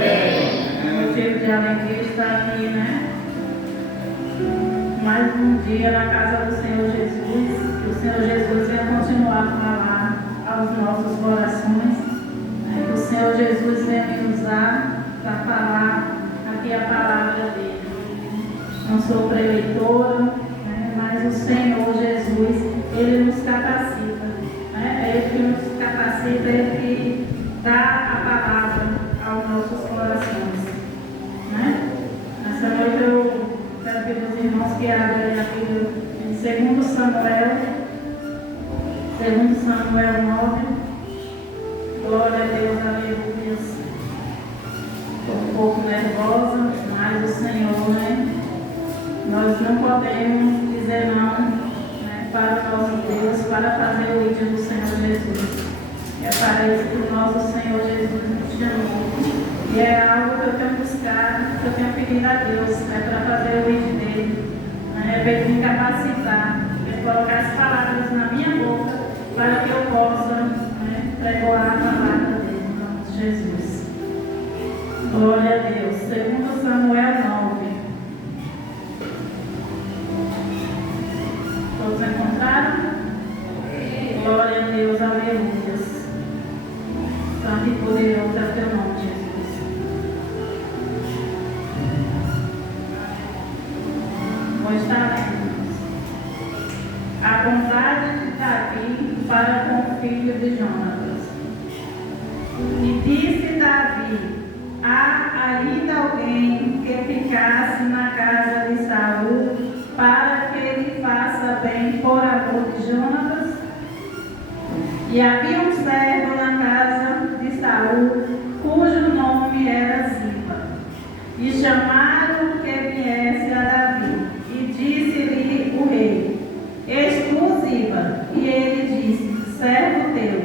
É motivo de alegria estar aqui, né? Mais um dia na casa do Senhor Jesus. Que o Senhor Jesus venha continuar a falar aos nossos corações. Que o Senhor Jesus venha me usar para falar aqui a palavra dele. Não sou preleitora, né? Mas o Senhor Jesus, Ele nos capacita. Né? É Ele que nos capacita, é Ele que dá a palavra aos nossos corações. Né? Nessa noite eu quero pedir aos irmãos que abrem a Bíblia em 2 Samuel 9. Glória a Deus, aleluia. Estou um pouco nervosa, mas o Senhor, né? Nós não podemos dizer não, né, para o nosso Deus, para fazer o ídolo do Senhor Jesus. É para isso que o nosso Senhor Jesus nos chamou. E é algo que eu tenho buscado, que eu tenho pedido a Deus, né, para fazer o ídolo dele. Né, para ele me capacitar, para colocar as palavras na minha boca, para que eu possa, né, pregoar a palavra dele, em nome de Jesus. Glória a Deus. 2 Samuel 9. Todos encontraram? Glória a Deus, aleluia. Santo e poderoso é o teu nome, Jesus. Vou estar lendo. A vontade de Davi para com o filho de Jonatas. E disse Davi: há ainda alguém que ficasse na casa de Saul para que ele faça bem por amor de Jonatas? E havia um servo na casa de Saul, cujo nome era Ziba. E chamaram que viesse a Davi. E disse-lhe o rei: és tu, Ziba? E ele disse: servo teu.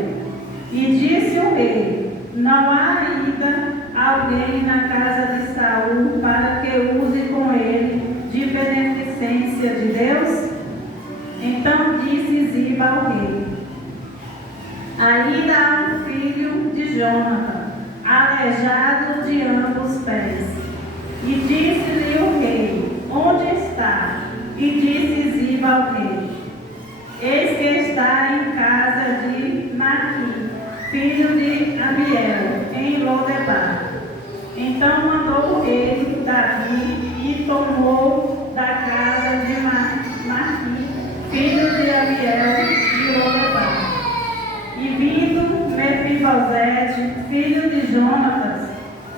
E disse o rei: não há ainda alguém na casa de Saul para que use com ele de beneficência de Deus? Então disse Ziba ao rei: ainda há um filho de Jonathan, aleijado de ambos pés. E disse-lhe o rei: onde está? E disse Ziba ao rei: eis que está em casa de Maqui, filho de Amiel, em Lodebar. Então mandou o rei Davi e tomou da casa de Maqui, filho de Amiel, de Lodebar. E vindo Mefibosete, filho de Jonatas,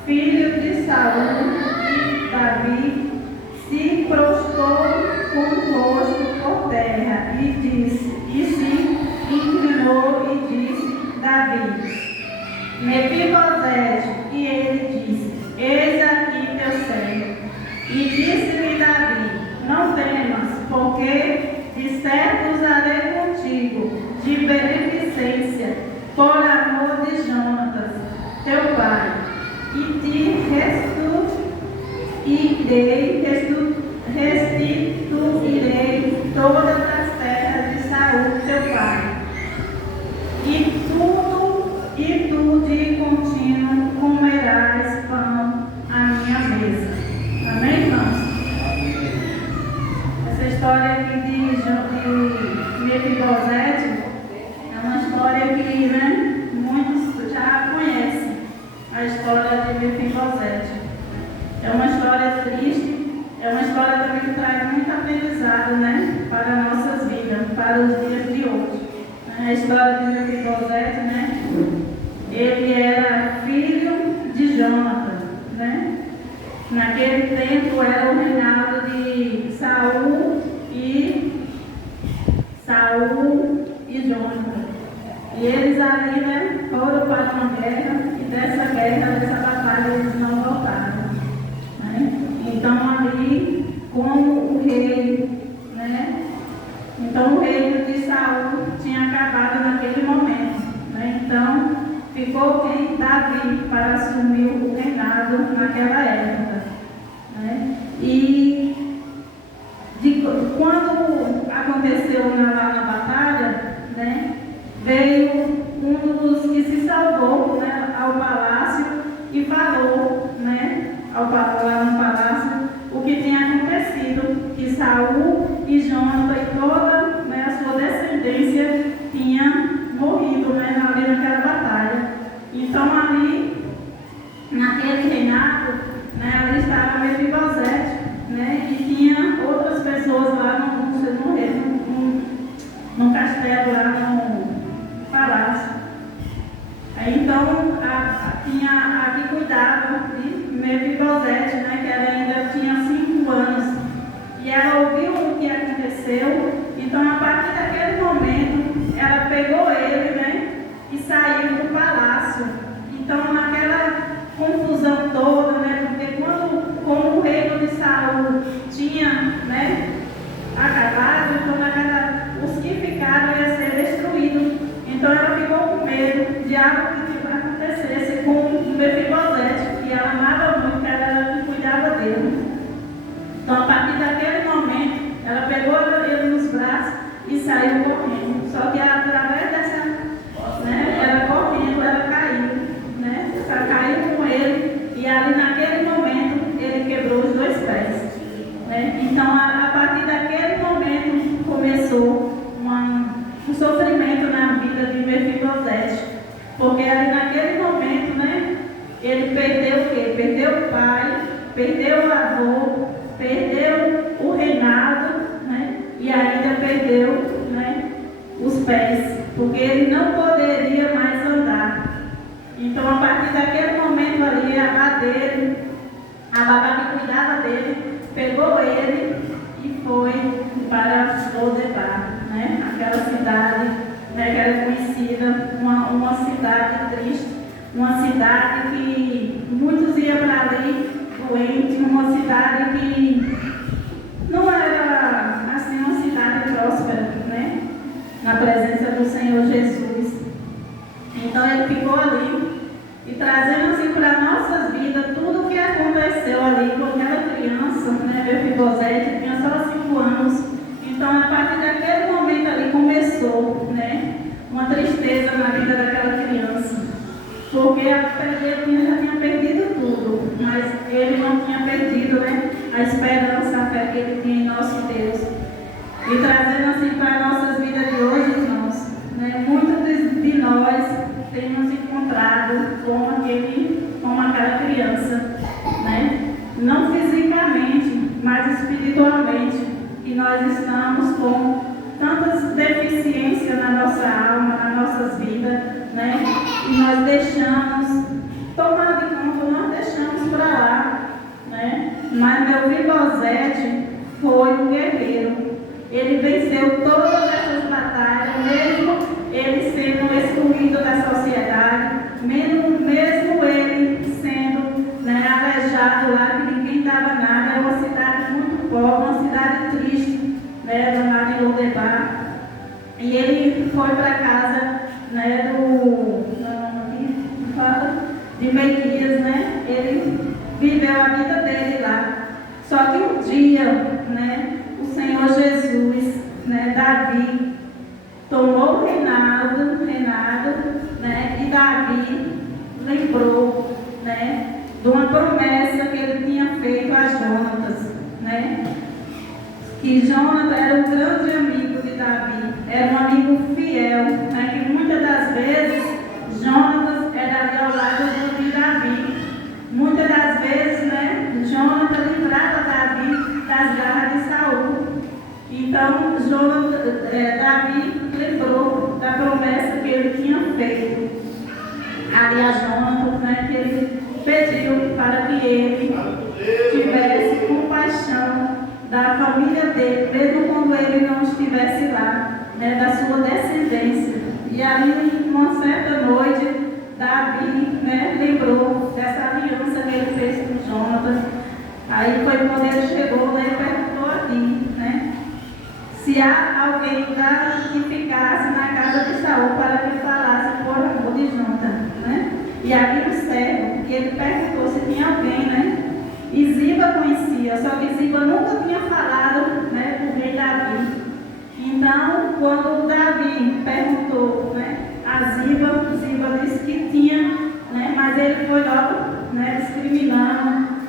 filho de Saul, e Davi se prostrou com o rosto por terra e se inclinou e disse: Davi, Mefibosete. E ele disse: eis aqui teu servo. E disse-lhe Davi: não temas, porque de certo usarei contigo de beneficência por amor de Jonatas, teu pai, e te restituirei todas as terras de Saul, teu pai, e tu de contínuo comerás pão à minha mesa. Amém, irmãos? Essa história aqui de Mefibosete é uma história que, né, muitos já conhecem, a história de Mefibosete. É uma história triste, é uma história também que traz muito aprendizado, né, para as nossas vidas, para os dias de hoje. A história de Mefibosete, né, ele era filho de Jonathan, né? Naquele tempo era o reinado de Saul e Jonathan. E eles ali, né, foram para uma guerra, e dessa batalha, eles não voltaram. Né? Então ali, como o rei, né? Então o reino de Saul tinha acabado naquele momento. Né? Então ficou quem? Davi, para assumir o reinado naquela época. Né? E quando aconteceu lá na batalha, né, veio um dos que se salvou, né, ao palácio e falou aquele reinado, né, ali estava Mefibosete, né, e tinha outras pessoas lá no castelo, lá no palácio. Aí, então, tinha a que cuidava de Mefibosete, né, que ela ainda tinha 5 anos. E ela ouviu o que aconteceu, então a partir daquele momento ela pegou ele, né, e saiu do palácio. Então naquela confusão toda, né, porque como o reino de Saul tinha, né, acabado, então os que ficaram iam ser destruídos. Então ela ficou com medo de algo que acontecesse com Mefibosete, que ela amava muito, que era que cuidava dele. Então, a partir daquele momento, ela pegou ele nos braços e saiu correndo. Só que através dessa, né, ela correndo, ela caiu, né? Ela caiu com ele e ali naquele momento ele quebrou os 2 pés, né? Então, a partir daquele momento começou um sofrimento na vida de Mefibosete, porque ali naquele momento, né, ele perdeu o quê? Perdeu o pai, perdeu o avô, perdeu o reinado, né? E ainda perdeu, né, os pés, porque ele não poderia mais andar. Então, a partir daquele momento ali, a babá que cuidava dele, pegou ele e foi para Lodebar, né? Aquela cidade, né, que era conhecida, uma cidade triste, uma cidade que muitos iam para ali doente, uma cidade que não era assim uma cidade próspera, né? Na presença do Senhor Jesus. Então ele ficou ali e trazendo assim para nossas vidas tudo o que aconteceu ali com aquela criança, né? Mefibosete tinha só 5 anos. Então a partir daquele momento ali começou, né, uma tristeza na vida daquela criança. Porque ele já tinha perdido tudo, mas ele não tinha perdido, né, a esperança, a fé que ele tinha em nosso Deus. E trazendo assim para a nossas vidas de hoje, irmãos, né, muitos de nós temos encontrado como aquela criança, né, não fisicamente, mas espiritualmente, e nós estamos com tantas deficiências na nossa alma, nas nossas vidas, né? E nós deixamos, tomar de conta, nós deixamos para lá, né? Mas Mefibosete foi um guerreiro. Ele venceu todas essas batalhas, mesmo ele sendo excluído da sociedade, mesmo ele sendo, né, aleijado lá, que ninguém dava nada. Era uma cidade muito pobre, uma cidade triste, né, lá em Lodebar. E ele foi para casa, né, de Melias, né? Ele viveu a vida dele lá. Só que um dia, né, o Senhor Jesus, né, Davi, tomou o reinado, né, e Davi lembrou, né, de uma promessa que ele tinha feito a Jonatas, né? Que Jonatas era um grande amigo de Davi, era um amigo fiel, né, que muitas das vezes Jonatas era ali ao lado de Davi. Muitas das vezes, né, Jonatas livrava Davi das garras de Saul. Então, Davi lembrou da promessa que ele tinha feito ali a Jonatas, né, que ele pediu para que ele tivesse compaixão da família dele, mesmo quando ele não estivesse lá, né, da sua descendência. E ali, uma certa noite, Davi, né, lembrou dessa aliança que ele fez com Jonatas. Aí foi quando ele chegou, né, e perguntou aqui, né, se há alguém que ficasse na casa de Saul para que falasse por amor de Jonatas, né? E havia um servo que ele perguntou se tinha alguém, né? E Ziba conhecia, só que Ziba nunca tinha falado, né, para o rei Davi. Então, quando Davi perguntou, né, a Ziba disse que tinha, né, mas ele foi logo, né, discriminando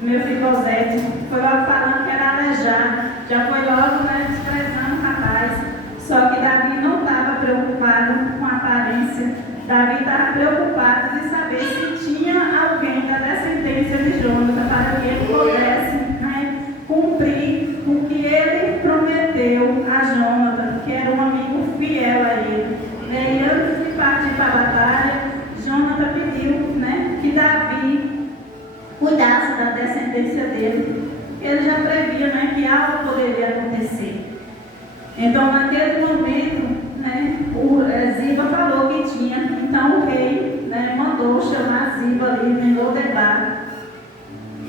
Mefibosete, foi logo falando que era aleijado, já foi logo, né, desprezando o rapaz. Só que Davi não estava preocupado com a aparência Davi estava preocupado de saber se tinha alguém da descendência de Jônatas para que ele pudesse, né, cumprir o que ele prometeu a Jônatas, que era um amigo fiel a ele. E antes de partir para a batalha, Jônatas pediu, né, que Davi cuidasse da descendência dele. Ele já previa, né, que algo poderia acontecer. Então, naquele momento, né, Ziba falou que tinha. Então, o rei, né, mandou chamar Ziba ali em Lodebar.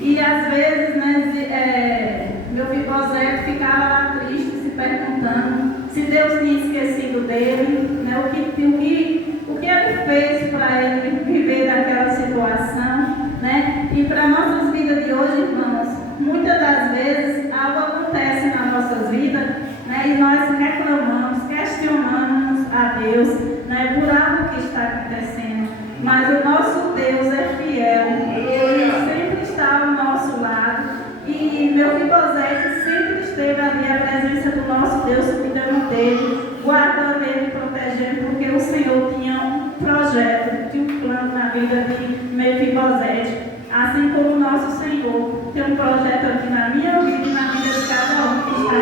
E às vezes, né, Mefibosete ficava lá triste, se perguntando se Deus tinha esquecido dele, né, o que ele fez para ele viver naquela situação, né? E para nossas vidas de hoje, irmãos, muitas das vezes algo acontece nas nossas vidas, né, e nós reclamamos, questionamos a Deus, né, por algo que está acontecendo. Mas o nosso Deus é fiel, Ele sempre está ao nosso lado. E Mefibosete sempre esteve ali, a presença do nosso Deus cuidando dele, guardando ele, protegendo, porque o Senhor tinha um projeto, tinha um plano na vida de Mefibosete. Assim como o nosso Senhor tem um projeto aqui na minha vida e na vida de cada um que está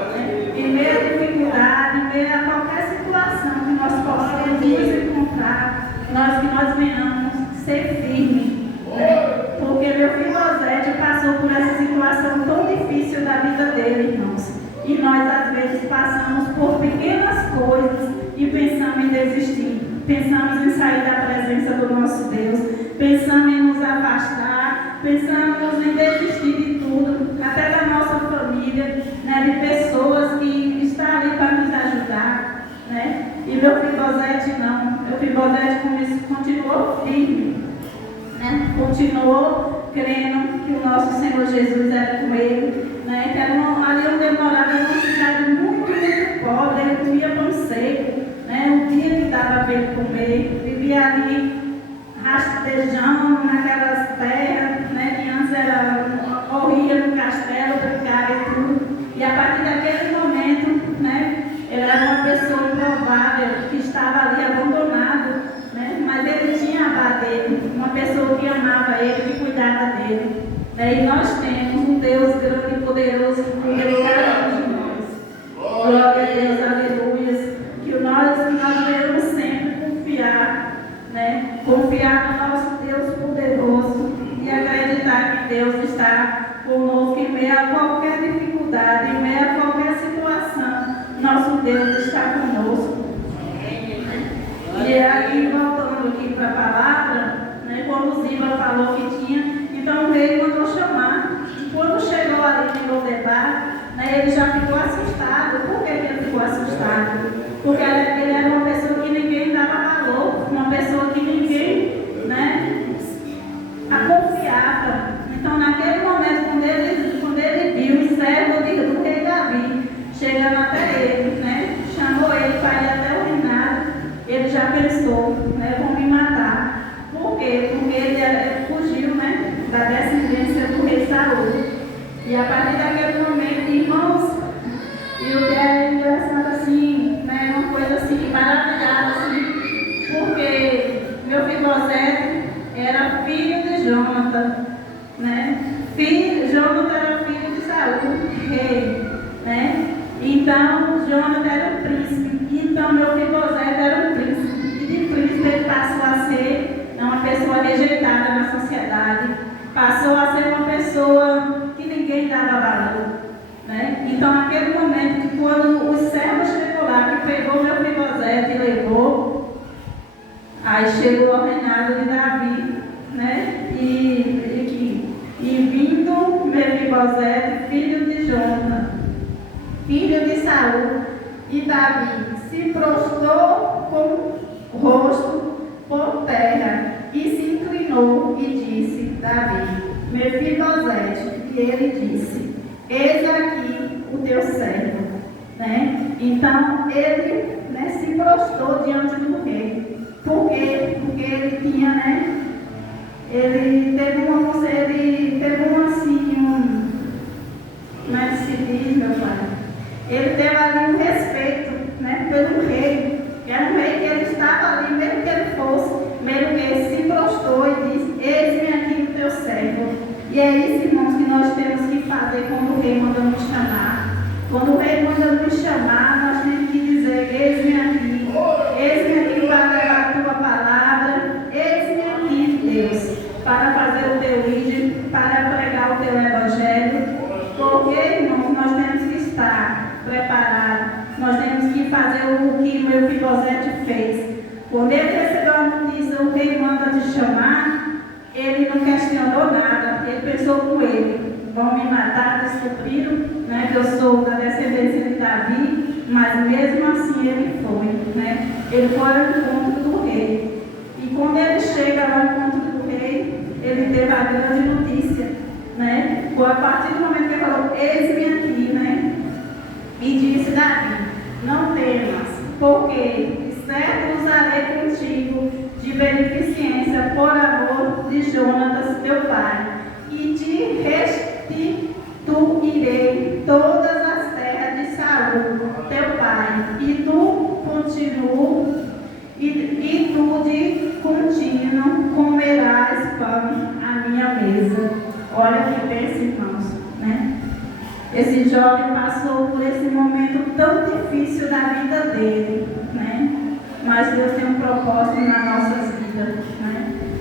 aqui. Em meio à dificuldade, em meio a qualquer situação que nós possamos nos encontrar, nós venhamos ser firmes, né? Porque Mefibosete passou por essa situação tão difícil da vida dele, irmãos. E nós às vezes passamos por pequenas coisas e pensamos em desistir. Pensamos em sair da presença do nosso Deus. Pensamos em nos afastar. Pensamos em desistir de tudo, até da nossa família, né, de pessoas que estão ali para nos ajudar, né? E Mefibosete não. Mefibosete continuou firme, né? Continuou crendo que o nosso Senhor Jesus era com ele, né? Que ali onde morava era uma cidade muito, muito pobre, ele comia pão seco, né? Um dia que dava para ele comer, vivia ali rastejando naquelas terras, né? Que antes corria no castelo, brincava e tudo. E a partir daquele momento, né? Ele era uma pessoa improvável, que estava ali abandonado, né? Mas ele tinha a base dele, uma pessoa que amava ele, que cuidava dele. E nós temos um Deus grande e poderoso que cuida de cada um de nós. Glória a Deus, aleluia. Que nós devemos sempre confiar, né? Confiar no nosso Deus poderoso e acreditar que Deus está conosco em meio a qualquer dificuldade, em meio a qualquer situação. Nosso Deus está conosco. E aí, voltando aqui para a palavra, né, quando Ziba falou que tinha, então o rei mandou chamar. E quando chegou ali em Lodebar, né, ele já ficou assustado. Por que ele ficou assustado? Porque ele era uma pessoa que ninguém dava valor, uma pessoa que ninguém, né, a confiava. Então, naquele momento, quando ele viu o servo do rei Davi chegando até ele, né, chamou ele para ir até o reinado, ele já pensou, né, vão me matar. Por quê? Porque ele fugiu, né, da descendência do rei Saul. E a partir daquele momento, irmãos, e o que é interessante assim, né, uma coisa assim, maravilhosa assim, porque Mefibosete era filho de Jônatas, né? Jônatas era filho de Saul, rei, né? Então, Jônatas era o príncipe, então Mefibosete era um príncipe, e de príncipe ele passou a ser uma pessoa rejeitada na sociedade, passou a ser uma pessoa que ninguém dava valor, né? Então, naquele momento, que quando o servo chegou lá, que pegou Mefibosete e levou, aí chegou ao reinado de Davi, né? E vindo Mefibosete, filho de Jônatas, filho de Saul, e Davi se prostrou com o rosto por terra e se inclinou e disse: Davi, Mefibosete. E ele disse: eis aqui o teu servo, né? Então ele, né, se prostrou diante do rei. Por quê? Porque ele tinha, né? Ele teve como é que se diz, meu pai? Ele teve ali um respeito, né, pelo rei. Era um rei que ele estava ali, mesmo que ele E é isso, irmãos, que nós temos que fazer quando o rei manda nos chamar. Quando o rei manda nos chamar, nós temos que dizer: eis-me aqui para levar a tua palavra, eis-me aqui, Deus, para fazer o teu ídolo, para pregar o teu evangelho. Porque, irmãos, nós temos que estar preparados, nós temos que fazer o que o Mefibosete fez. Quando ele recebeu a notícia, o rei manda te chamar, ele não questionou nada, ele pensou com ele: vão me matar, descobriram, né, que eu sou da descendência de Davi, mas mesmo assim ele foi, né? Ele foi ao encontro do rei. E quando ele chega ao encontro do rei, ele teve a grande notícia, né? Foi a partir do momento que ele falou: eis-me aqui, né? E disse: Davi, não temas, porque certo usarei contigo de beneficência por amor de Jonatas, teu pai, e te restituirei todas as terras de Saul, teu pai, e tu de contínuo comerás pão à minha mesa. Olha que pensa, irmãos, né? Esse jovem passou por esse momento tão difícil da vida dele, né? Mas Deus tem um propósito nas nossas vidas, né?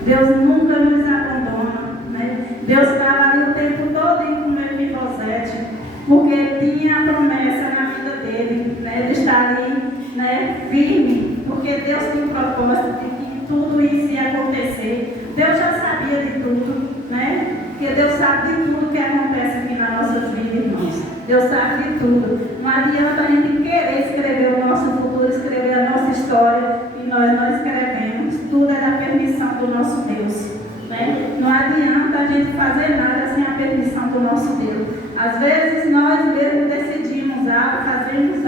Deus nunca nos abandona, né? Deus estava ali o tempo todo com o Mefibosete, porque tinha a promessa na vida dele, né? De estar ali, né, firme, porque Deus tem um propósito de que tudo isso ia acontecer. Deus já sabia de tudo, né? Porque Deus sabe de tudo que acontece aqui nas nossas vidas, irmãos. Deus sabe de tudo. Não adianta a gente querer escrever o nosso futuro, escrever a nossa história, e nós não escrevemos. Tudo é da permissão do nosso Deus, né? Não adianta a gente fazer nada sem a permissão do nosso Deus. Às vezes nós mesmos decidimos algo, fazemos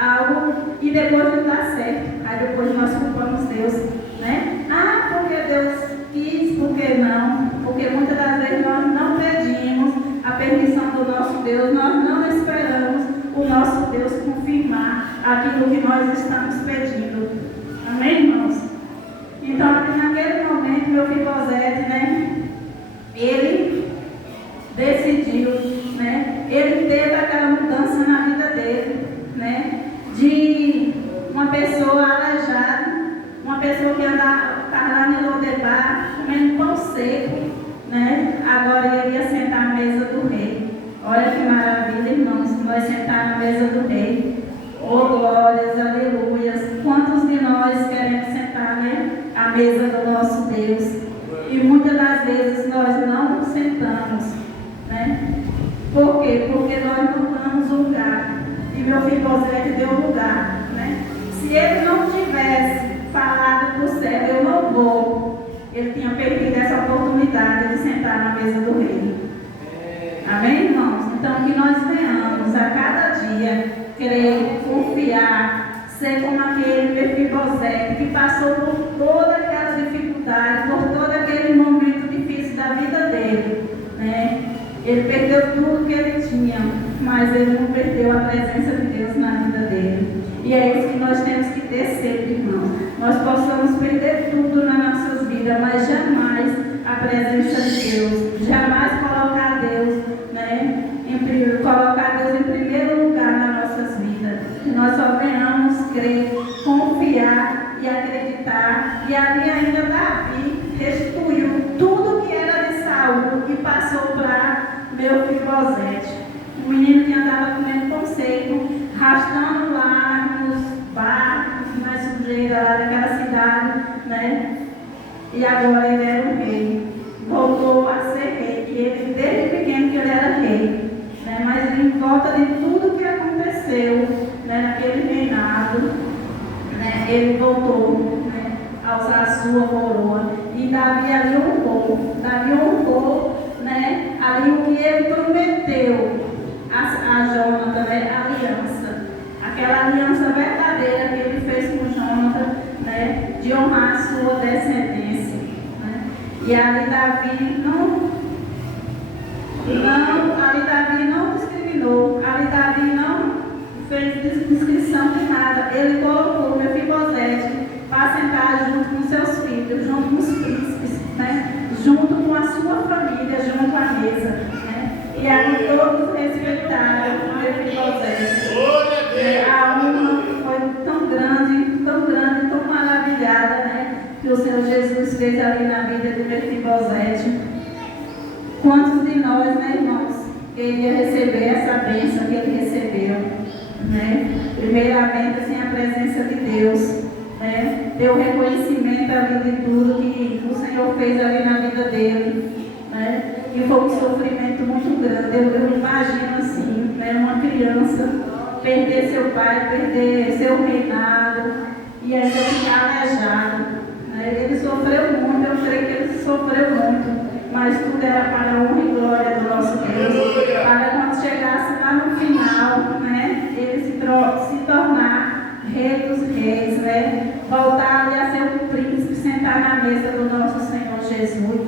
algo e depois não dá certo. Aí depois nós culpamos Deus, né? Ah, porque Deus quis, porque não? Porque muitas das vezes nós não pedimos a permissão do nosso Deus, nós não esperamos o nosso Deus confirmar aquilo que nós estamos pedindo. Amém, irmãos? Então, naquele momento, Mefibosete, né, ele decidiu, né, ele teve aquela mudança na vida dele, né, de uma pessoa aleijada, uma pessoa que estava lá em Lodebar, comendo pão seco, né? Agora ele ia sentar à mesa do rei. Olha que maravilha, irmãos, nós sentar na mesa do rei. Oh, glórias, aleluias. Quantos de nós queremos sentar, né, à mesa do nosso Deus? E muitas das vezes nós não sentamos, né? Por quê? Porque nós não damos lugar. E Mefibosete deu lugar, né? Se ele não tivesse falado para o céu: eu não vou, ele tinha perdido essa oportunidade de sentar na mesa do rei. Amém, irmãos? Então, que nós venhamos a cada dia crer, confiar, ser como aquele Mefibosete que passou por toda aquela dificuldade, por todo aquele momento difícil da vida dele, né? Ele perdeu tudo que ele tinha, mas ele não perdeu a presença de Deus na vida dele. E é isso que nós temos que ter sempre, irmãos. Nós possamos perder tudo nas nossas vidas, mas jamais a presença de Deus. Jamais colocar Deus, né, colocar Deus em primeiro lugar nas nossas vidas. Que nós só venhamos crer, confiar e acreditar. E ali ainda Davi restituiu tudo que era de Saul e passou para Mefibosete. O menino que andava comendo pão seco, arrastando lá nos barcos, na sujeira lá daquela cidade, né? E agora ele era um rei. Voltou a ser rei. E ele, desde pequeno, que ele era rei, né? Mas em volta de tudo que aconteceu, né, naquele reinado, né, ele voltou, né, a usar a sua coroa. E Davi ali honrou, né, ali o que ele prometeu a Jonatas, né, a aliança. Aquela aliança verdadeira que ele fez com Jonatas, né, de honrar a sua descendência, né? E ali Davi não discriminou, ali Davi não fez descrição de nada. Ele colocou Mefibosete para sentar junto com seus filhos, junto com os príncipes, né, junto com a sua família, junto mesa, né? E aí todos respeitaram o Mefibosete. A honra foi tão grande, tão maravilhada, né? Que o Senhor Jesus fez ali na vida do Mefibosete. Quantos de nós, né, irmãos, queria receber essa bênção que ele recebeu, né? Primeiramente, assim, a presença de Deus, né? Ter o reconhecimento ali de tudo que o Senhor fez ali na vida dele, né? E foi um sofrimento muito grande. Eu imagino assim, né, uma criança perder seu pai, perder seu reinado e ainda ficar aleijado, né? Ele sofreu muito, eu creio que ele sofreu muito. Mas tudo era para a honra e glória do nosso Deus. Para quando chegasse lá no final, né, ele se tornar rei dos reis, né? Voltar ali a ser um príncipe, sentar na mesa do nosso Senhor Jesus.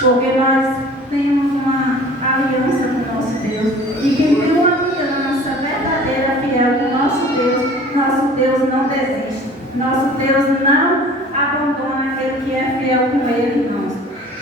Porque nós temos uma aliança com o nosso Deus. E quem tem uma aliança verdadeira, fiel com o nosso Deus não desiste. Nosso Deus não abandona aquele que é fiel com ele, irmãos.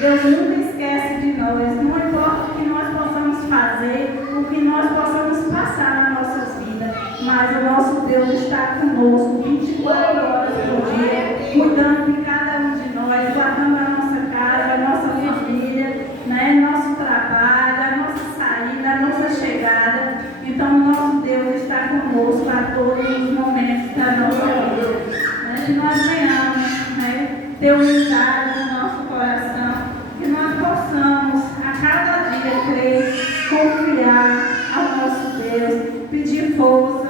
Deus nunca esquece de nós, não importa o que nós possamos fazer, o que nós possamos passar nas nossas vidas, mas o nosso Deus está conosco 24 horas por dia, cuidando de cada um de nós, guardando a nossa casa, a nossa família, né, nosso trabalho, a nossa saída, a nossa chegada. Então o nosso Deus está conosco a todos os momentos da nossa vida. Né? Que nós venhamos, né, ter unidade no nosso coração, que nós possamos a cada dia crer, confiar ao nosso Deus, pedir força,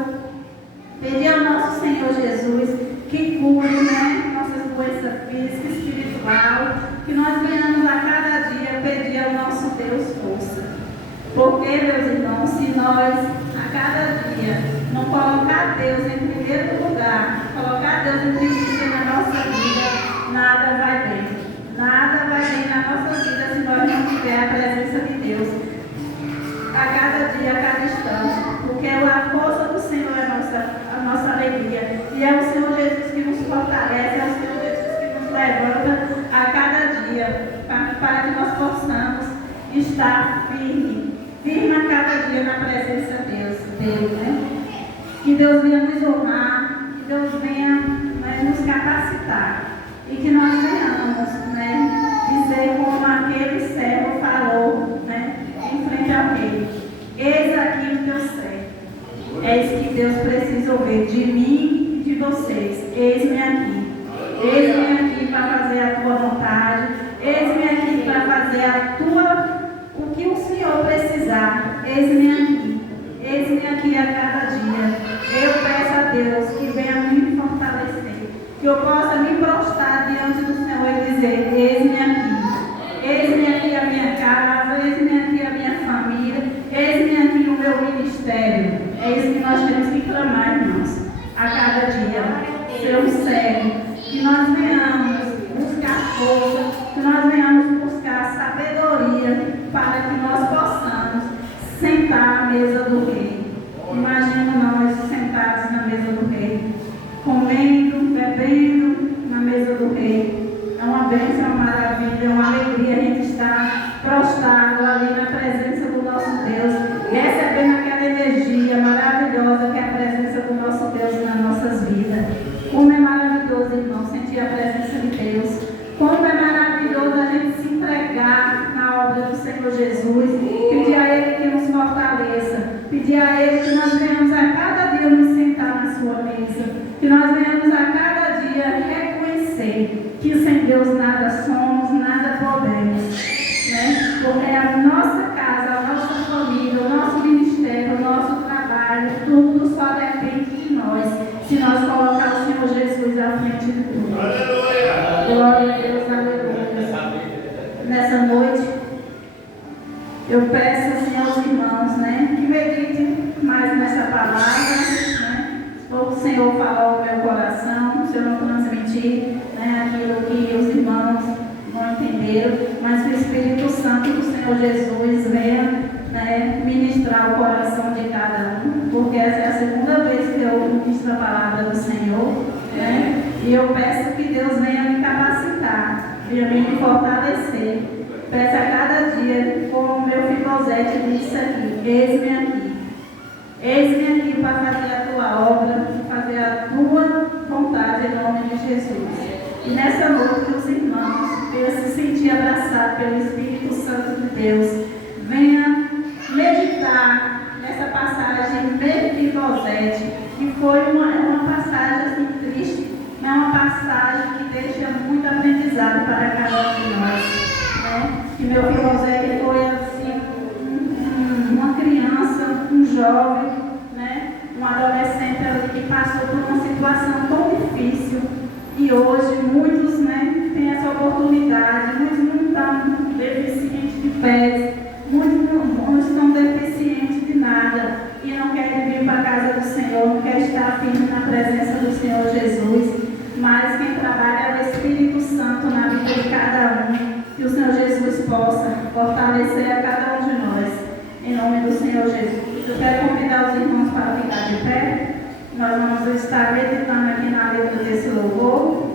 pedir ao nosso Senhor Jesus que cure, né, nossas doenças físicas e espiritual, que nós venhamos a cada dia pedir ao nosso Deus força. Porque, meus irmãos, se nós a cada dia não colocar Deus em primeiro lugar, colocar Deus em princípio na nossa vida, nada vai bem. Nada vai bem na nossa vida se nós não tivermos a presença de Deus a cada dia, a cada instante. Porque a força do Senhor é a nossa alegria. E é o Senhor Jesus que nos fortalece, é o Senhor Jesus que nos levanta a cada dia, para que nós possamos estar firme a cada dia na presença de Deus, né? Que Deus venha nos honrar, que Deus venha, né, nos capacitar. E que nós venhamos, né, dizer como aquele servo falou, né, em frente ao rei: eis aqui o teu servo. É isso que Deus precisa ouvir de mim e de vocês. Eis-me aqui. Eis-me aqui para fazer a tua vontade. Eis-me aqui para fazer o que o Senhor precisar. Eis-me aqui. Eis-me aqui a cada dia. Eu peço a Deus que venha me fortalecer. Que eu possa me prostrar diante do Senhor e dizer: eis-me aqui. Eis-me aqui a minha casa, eis-me aqui a minha família, eis-me aqui o meu ministério. É isso que nós temos que clamar, irmãos, a cada dia. Ser um servo. Que nós venhamos buscar força, que nós venhamos buscar sabedoria para que nós possamos sentar à mesa do rei. Imagina nós sentados na mesa do rei, comendo, bebendo na mesa do rei. É uma bênção, uma maravilha, uma alegria a gente estar prostrado ali na presença do nosso Deus, recebendo aquela energia maravilhosa que é a presença do nosso Deus nas nossas vidas. Como é maravilhoso, irmão, sentir a presença de Deus. Como é maravilhoso a gente se entregar na obra do Senhor Jesus, pedir a Ele que nos fortaleça, pedir a Ele que nós venhamos a cada dia nos sentar na sua mesa, que nós venhamos a cada dia reconhecer que sem Deus nada somos, nada podemos, né? Porque a nossa casa, a nossa família, o nosso ministério, o nosso trabalho, tudo só depende de nós, se nós colocar o Senhor Jesus à frente de tudo. Aleluia! Glória a Deus, aleluia. Nessa noite, eu peço assim aos irmãos, né, que meditem mais nessa palavra, né? O Senhor falou ao meu coração, se eu não transmitir, né, aquilo que os irmãos não entenderam, mas que o Espírito Santo do Senhor Jesus venha, né, ministrar o coração de cada um, porque essa é a segunda vez que eu ministro a palavra do Senhor, né? E eu peço que Deus venha me capacitar, venha me fortalecer, Peço a cada dia, como meu Fibosete disse aqui, eis-me aqui. Eis-me aqui para fazer a tua obra, fazer a tua vontade em nome de Jesus. E nessa noite, meus irmãos, venha se sentir abraçado pelo Espírito Santo de Deus. Venha meditar nessa passagem Mefibosete, que foi uma passagem assim triste, mas é uma passagem que deixa muito aprendizado para cada um de nós. Né? Que Mefibosete foi assim, uma criança, um jovem, né? Um adolescente ali que passou por uma situação tão difícil. E hoje muitos, né, têm essa oportunidade, muitos não estão deficientes de pés, muitos não estão deficientes de nada e não querem vir para a casa do Senhor, não querem estar firme na presença do Senhor Jesus, mas quem trabalha é o Espírito Santo na vida de cada um, que o Senhor Jesus possa fortalecer a cada um de nós, em nome do Senhor Jesus. Eu quero convidar os irmãos para ficar de pé. Nós vamos estar meditando aqui na letra desse louvor.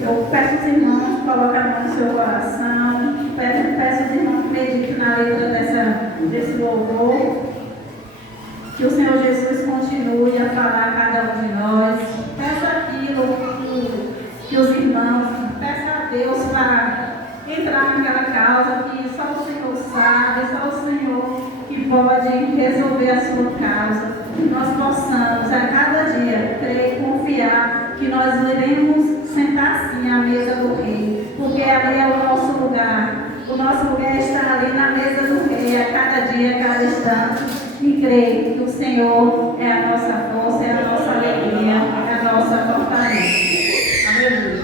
Eu peço aos irmãos que coloquem a mão no seu coração. Peço aos irmãos que meditem na letra desse louvor. Que o Senhor Jesus continue a falar a cada um de nós. Peça aquilo que os irmãos, peça a Deus para entrar naquela causa que só o Senhor sabe, só o Senhor que pode resolver a sua causa. Que nós possamos a cada dia crer e confiar que nós iremos sentar sim à mesa do Rei, porque ali é o nosso lugar. O nosso lugar está ali na mesa do Rei, a cada dia, a cada instante, e crer que o Senhor é a nossa força, é a nossa alegria, é a nossa fortaleza. Aleluia.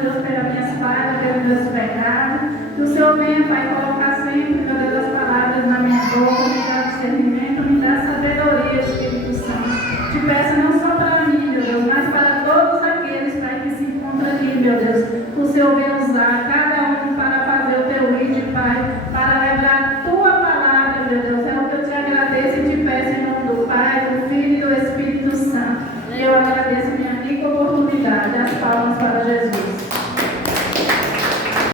meu Deus, pelas minhas falhas, pelos meus pecados. Que o Senhor venha, Pai, colocar sempre, meu Deus, as palavras na minha boca, me dá discernimento, me dá sabedoria, Espírito Santo. Te peço não só para mim, meu Deus, mas para todos aqueles, Pai, que se encontram aqui, meu Deus. Que o Senhor venha usar cada um para fazer o teu ID, Pai, para levar a tua palavra, meu Deus. É o que eu te agradeço e te peço em nome do Pai, do Filho e do Espírito Santo. Eu agradeço